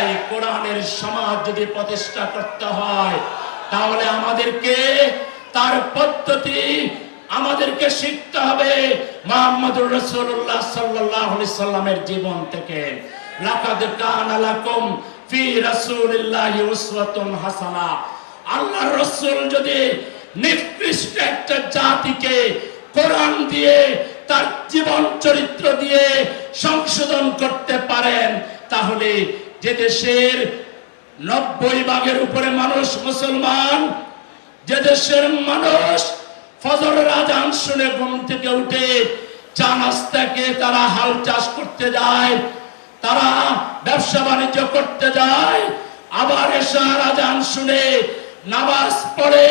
এই কোরআনের সমাজ যদি প্রতিষ্ঠা করতে হয়, তাহলে আমাদেরকে তার পদ্ধতি আমাদেরকে শিখতে হবে মোহাম্মদুর রাসূলুল্লাহ সাল্লাল্লাহু আলাইহি সাল্লামের জীবন থেকে। লাকাদ কানা লাকুম ফি রাসূলিল্লাহি উসওয়াতুন হাসানা। আল্লাহর রাসূল যদি নিকৃষ্ট একটা জাতিকে কোরআন দিয়ে তার জীবন চরিত্র দেশের নব্বই ভাগের উপরে মানুষ মুসলমান, যে দেশের মানুষ ফজরের আজান শুনে ঘুম থেকে উঠে চা নাস্তাকে তারা হাল চাষ করতে যায়, তারা ব্যবসা বাণিজ্য করতে যায়, আবার এসার আজান শুনে নামাজ পড়ে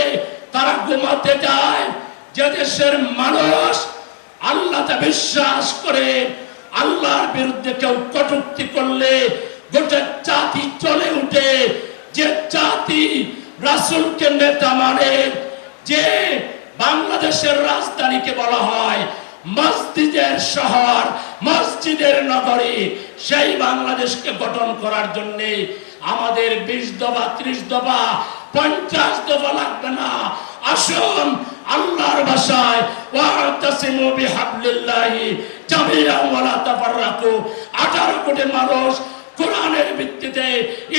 তারা ঘুমাতে যায়। যে দেশের মানুষ আল্লাহতে বিশ্বাস করে, আল্লাহর বিরুদ্ধে কেউ কটুক্তি করলে গোটা জাতি চলে উঠে, যে জাতি রাসুলকে নেতা মানে যে বাংলাদেশের রাজধানীকে বলা হয় মসজিদের শহর, মসজিদের নগরী, সেই বাংলাদেশকে গঠন করার জন্য আমাদের বিশ দফা, ত্রিশ দফা, পঞ্চাশ দফা লাগবে না। আসুন, আল্লাহর ভাষায় 18 কোটি মানুষ কোরআনের ভিত্তিতে,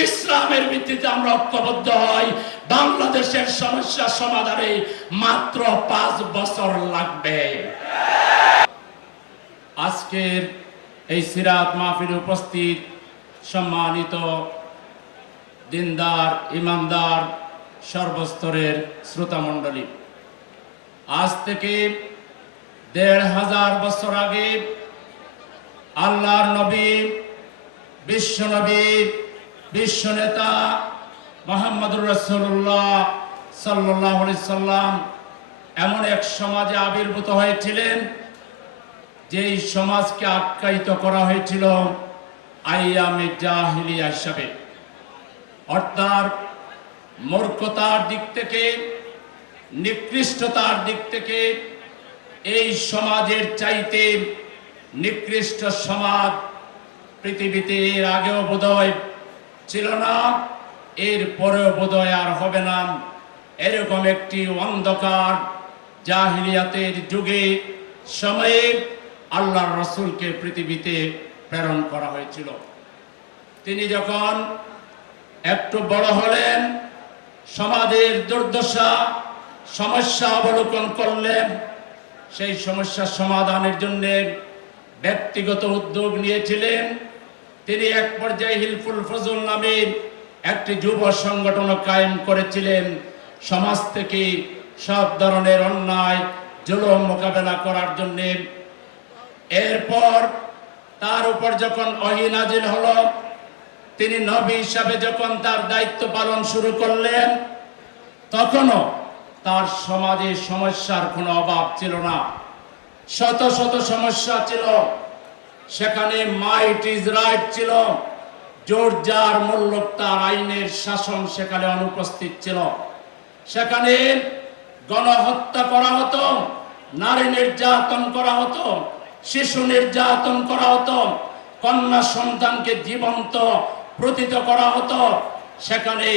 ইসলামের ভিত্তিতে আমরা ঐক্যবদ্ধ হই। বাংলাদেশের সমস্যা সমাধানে মাত্র পাঁচ বছর লাগবে। আজকের এই সিরাত মাহফিলে উপস্থিত সম্মানিত দিনদার ইমানদার সর্বস্তরের শ্রোতা মণ্ডলী আজ থেকে দেড় হাজার বছর আগে আল্লাহর নবী বিশ্ব নবী, বিশ্ব নেতা মোহাম্মদুর রসুল্লাহ সাল্লাহ এমন এক সমাজে আবির্ভূত হয়েছিলেন, যেই সমাজকে আটকায়িত করা হয়েছিল আইয়ামে জাহিলিয়া হিসাবে। অর্থাৎ মূর্খতার দিক থেকে, নিকৃষ্টতার দিক থেকে এই সমাজের চাইতে নিকৃষ্ট সমাজ পৃথিবীতে এর আগেও বোধহয় ছিল না, এর পরেও বোধহয় আর হবে না। এরকম একটি অন্ধকার জাহিলিয়াতের যুগে, সময়ে আল্লাহর রসুলকে পৃথিবীতে প্রেরণ করা হয়েছিল। তিনি যখন একটু বড় হলেন, সমাজের দুর্দশা, সমস্যা অবলোকন করলেন, সেই সমস্যার সমাধানের জন্য ব্যক্তিগত উদ্যোগ নিয়েছিলেন। তিনি এক পর্যায়ে হিলফুল ফজল নামে একটি যুব সংগঠন কায়েম করেছিলেন। সমাজ থেকে সব ধরনের অন্যায়, জুলুম মোকাবেলা করার জন্য। এরপর তার উপর যখন অহিনাজিল হল, তিনি নবী হিসাবে যখন তার দায়িত্ব পালন শুরু করলেন, তখনও তার সমাজে সমস্যার কোনো অভাব ছিল না। শত শত সমস্যা ছিল। সেখানে মাইট ইজ রাইট ছিল। জোর যার মূল্যক তার আইনের শাসন সেখানে অনুপস্থিত ছিল। সেখানে গণহত্যা করা হতো, নারী নির্যাতন করা হতো, শিশু নির্যাতন করা হতো, কন্যা সন্তানকে জীবন্ত, প্রতীত করা হতো। সেখানে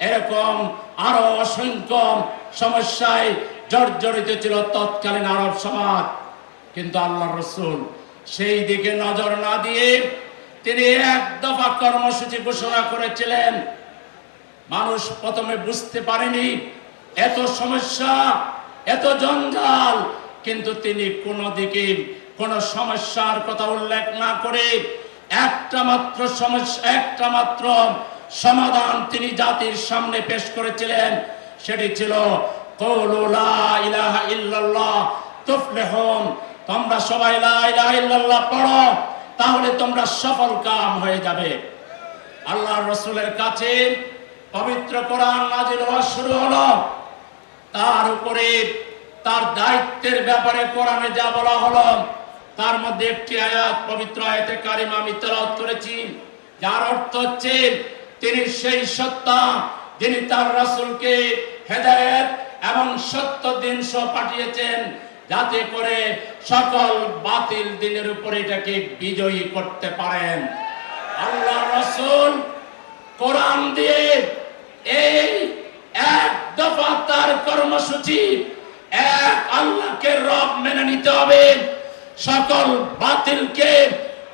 এরকম আরও অসংখ্য সমস্যায় জর্জরিত ছিল তৎকালীন আরব সমাজ। কিন্তু আল্লাহ রসুল সেই দিকে নজর না দিয়ে তিনি এক দফা কর্মসূচি ঘোষণা করেছিলেন। মানুষ প্রথমে বুঝতে পারেনি, এত সমস্যা, এত জঞ্জাল, কিন্তু তিনি কোনো দিকে কোন সমস্যার কথা উল্লেখ না করে একটা মাত্র সমস্যা, একটা মাত্র সমাধান তিনি জাতির সামনে পেশ করেছিলেন। সেটি ছিল কৌলু লা ইলাহা ইল্লাল্লাহ তুফলিহুন তোমরা সবাই লা ইলাহা পড়ো, তাহলে তোমরা সফল কাম হয়ে যাবে। আল্লাহ রসুলের কাছে পবিত্র কোরআন নাজিল হওয়া শুরু হলো। তার উপরে তার দায়িত্বের ব্যাপারে কোরআনে যা বলা হলো, তার মধ্যে একটি আয়াত, পবিত্র আয়াতে কারিমা আমি তেলাওয়াত করেছি। যার অর্থ হচ্ছে, তিনি সেই সত্তা, যিনি তার রাসূলকে হেদায়েত এবং সত্য দিন সহ পাঠিয়েছেন। যাতে করে সকল বাতিল দিনের উপরে এটাকে বিজয়ী করতে পারেন। আল্লাহ রসুল কোরআন দিয়ে এই এক দফা তার কর্মসূচি, এক আল্লাহকে রব মেনে নিতে হবে। সকল বাতিলকে,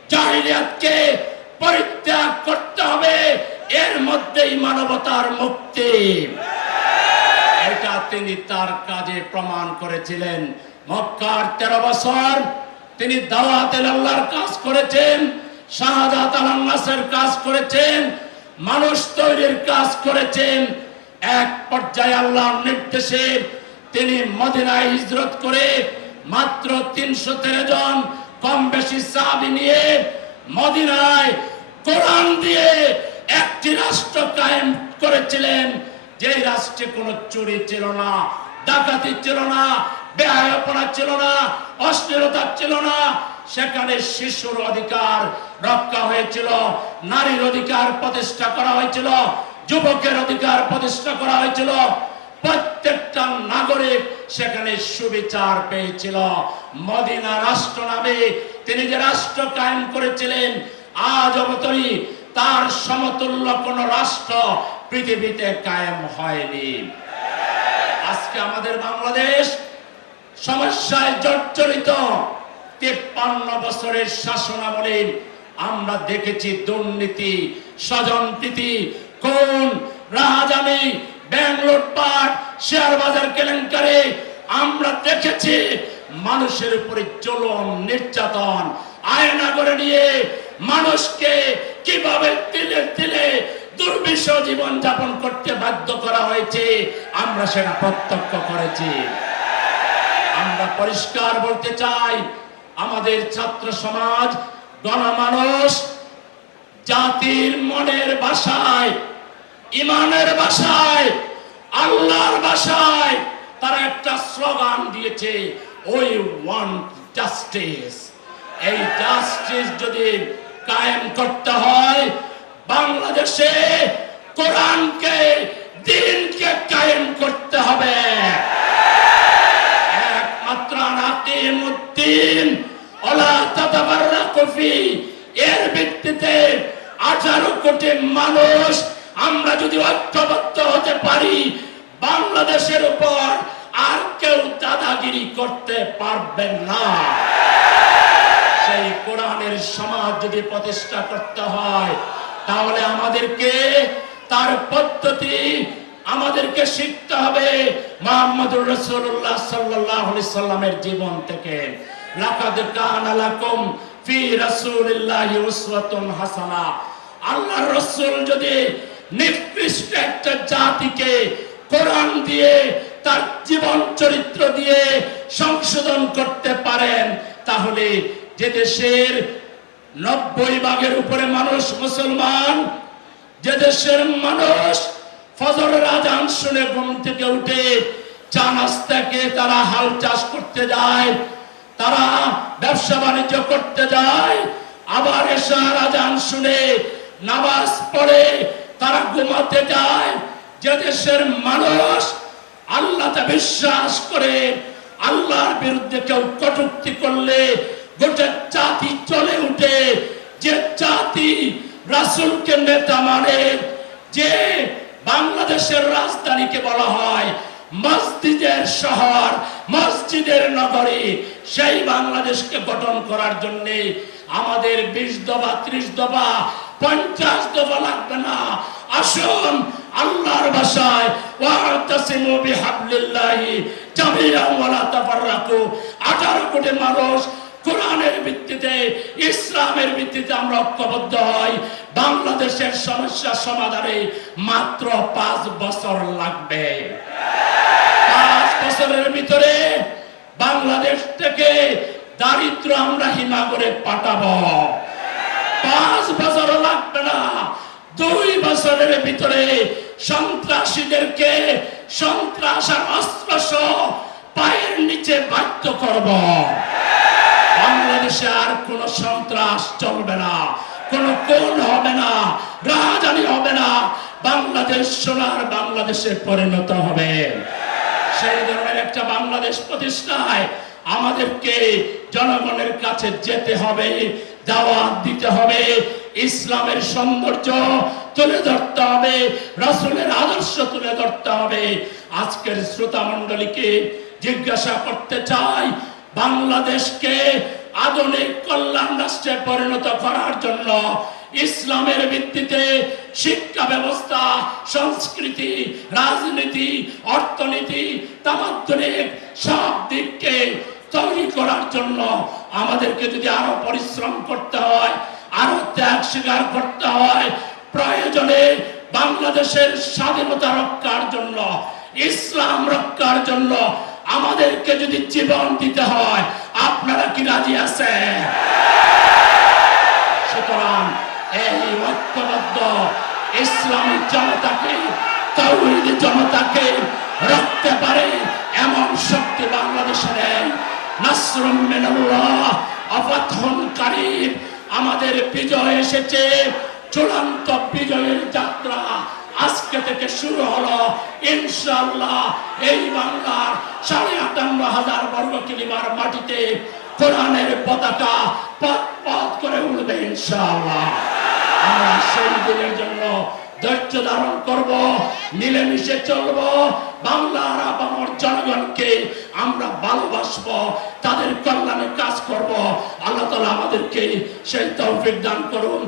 জাহিলিয়াতকে পরিত্যাগ করতে হবে। এর মধ্যেই মানবতার মুক্তি। এটা তিনি তার কাজে প্রমাণ করেছিলেন। মক্কার তেরো বছর তিনি দাওয়াতের কাজ করেছেন, শাহাদাত কাজ করেছেন, মানুষ তৈরির কাজ করেছেন। এক পর্যায়ে আল্লাহর নির্দেশে তিনি মদিনায় হিজরত করে মাত্র তিনশো তেরো জন কম বেশি সাহাবি নিয়ে মদিনায় কোরআন দিয়ে একটি রাষ্ট্র কায়েম করেছিলেন। যে রাষ্ট্রে কোনো চুরি ছিল না, ডাকাতি ছিল না বেহায়াপনা ছিল না অশ্লীলতা ছিল না। সেখানে শিশুর অধিকার রক্ষা হয়েছিল, নারীর অধিকার প্রতিষ্ঠা করা হয়েছিল, যুবকের অধিকার প্রতিষ্ঠা করা হয়েছিল। প্রত্যেকটা নাগরিক সেখানে সুবিচার পেয়েছিল। মদিনা রাষ্ট্র নামে তিনি যে রাষ্ট্র কায়েম করেছিলেন, আজ অবতরী তার সমতুল্য কোন রাষ্ট্র পৃথিবীতে কায়েম হয়নি। আজকে আমাদের বাংলাদেশ সমস্যায় জর্জরিত। তেপ্পান্ন বছরের শাসনামলে আমরা দেখেছি দুর্নীতি স্বজন প্রীতি কোন রাহাজানি ব্যাংক লুটপাট শেয়ার বাজার কেলেঙ্কারি। আমরা দেখেছি মানুষের উপরে জুলুম, নির্যাতন, আয়না করে নিয়ে মানুষকে কীভাবে তিলে তিলে দুর্বিষ জীবন যাপন করতে বাধ্য করা হয়েছে, আমরা সেটা প্রত্যক্ষ করেছি। আমরা পরিষ্কার বলতে চাই, আমাদের ছাত্র সমাজ, গণমানুষ, জাতির মনের বাসায়, ইমানের বাসায়, আল্লাহর বাসায়, তারা একটা স্লোগান দিয়েছে ওই ওয়ান্ট জাস্টিস এই জাস্টিস যদি কায়েম করতে হয়, বাংলাদেশে কোরআনকে, দিনকে কায়েম করতে হবে। এর ভিত্তিতে আঠারো কোটি মানুষ, আমরা যদি ঐক্যবদ্ধ হতে পারি, বাংলাদেশের উপর আর কেউ দাদাগিরি করতে পারবেন না। সেই কোরআনের সমাজ যদি প্রতিষ্ঠা করতে হয়, তাহলে আমাদেরকে তার পদ্ধতি আমাদেরকে শিখতে হবে। মোহাম্মদুর রাসূলুল্লাহ সাল্লাল্লাহু আলাইহি সাল্লামের জীবন থেকে। লাকাদ কানা লাকুম ফি রাসূলিল্লাহি উসওয়াতুন হাসানা। আল্লাহর রাসূল যদি নিকৃষ্ট একটা জাতিকে কোরআন দিয়ে, তার জীবন চরিত্র দিয়ে সংশোধন করতে পারেন, তাহলে যে দেশের নব্বই ভাগের উপরে মানুষ মুসলমান, যে দেশের মানুষ ফজরের আজান শুনে ঘুম থেকে উঠে চা নাস্তাকে তারা হাল চাষ করতে যায় তারা ব্যবসা বাণিজ্য করতে যায়। আবার এসার আজান শুনে, নামাজ পড়ে, তারা ঘুমাতে যায়। যে দেশের মানুষ আল্লাহতে বিশ্বাস করে, আল্লাহর বিরুদ্ধে কেউ কটুক্তি করলে গোটা জাতি চলে উঠে। যে জাতি রাসুলকে নেতা মানে যে বাংলাদেশের রাজধানীকে বলা হয় মসজিদের শহর, মসজিদের নগরী, সেই বাংলাদেশকে গঠন করার জন্য আমাদের বিশ দফা, ত্রিশ দফা, পঞ্চাশ দফা লাগবে না। আসুন, আল্লাহর ভাষায়, ওয়াতাসিমু বিহাবলিল্লাহি জামিআন ওয়ালা তাফাররাকু। 18 কোটি মানুষ কোরআনের ভিত্তিতে, ইসলামের ভিত্তিতে আমরা ঐক্যবদ্ধ হই। বাংলাদেশের সমস্যা সমাধানে মাত্র পাঁচ বছর লাগবে পাঁচ বছরের ভিতরে বাংলাদেশ থেকে দারিদ্র আমরা হিমাগরে পাঠাবো। পাঁচ বছর লাগবে না। দুই বছরের ভিতরে সন্ত্রাসীদেরকে সন্ত্রাস আর অস্ত্র পায়ের নিচে বাধ্য করব। বাংলাদেশে আর কোন সন্ত্রাস চলবে না, কোন কোন হবে না, রাজধানী হবে না। বাংলাদেশ সোনার বাংলাদেশে পরিণত হবে। সেই ধরনের একটা বাংলাদেশ প্রতিষ্ঠায় আমাদেরকে জনগণের কাছে যেতে হবে, দাওয়াত দিতে হবে। ইসলামের সৌন্দর্য তুলে ধরতে হবে, রসুলের আদর্শ তুলে ধরতে হবে। আজকের শ্রোতা মন্ডলীকে জিজ্ঞাসা করতে চাই, বাংলাদেশকে আধুনিক কল্যাণ রাষ্ট্রে পরিণত করার জন্য ইসলামের ভিত্তিতে শিক্ষা ব্যবস্থা, সংস্কৃতি, রাজনীতি, অর্থনীতি তামাত্তনিক সব দিককে তৈরি করার জন্য আমাদেরকে যদি আরও পরিশ্রম করতে হয়, আরও ত্যাগ স্বীকার করতে হয়, প্রয়োজনে বাংলাদেশের স্বাধীনতা রক্ষার জন্য, ইসলাম রক্ষার জন্য আমাদেরকে যদি জীবন দিতে হয়, আপনারা কি রাজি আছেন? সুতরাং এই ঐক্যবদ্ধ ইসলামী জনতাকে, তৌহিদি জনতাকে রাখতে পারে এমন শক্তি বাংলাদেশে নাসরুম আমাদের বিজয় এসেছে। চূড়ান্ত বিজয়ের যাত্রা আজকে থেকে শুরু হলো। ইনশাআল্লাহ এই বাংলার সাড়ে আটান্ন হাজার বর্গ কিলোমিটার মাটিতে কোরআনের পতাকা পথ পথ করে উঠবে ইনশাআল্লাহ। আমরা সেই দিনের জন্য ধৈর্য ধারণ করব, মিলেমিশে চলব। বাংলার আপামর জনগণকে আমরা ভালোবাসব, তাদের কল্যাণে কাজ করব। আল্লাহ তালা আমাদেরকে সেই তৌফিক দান করুন।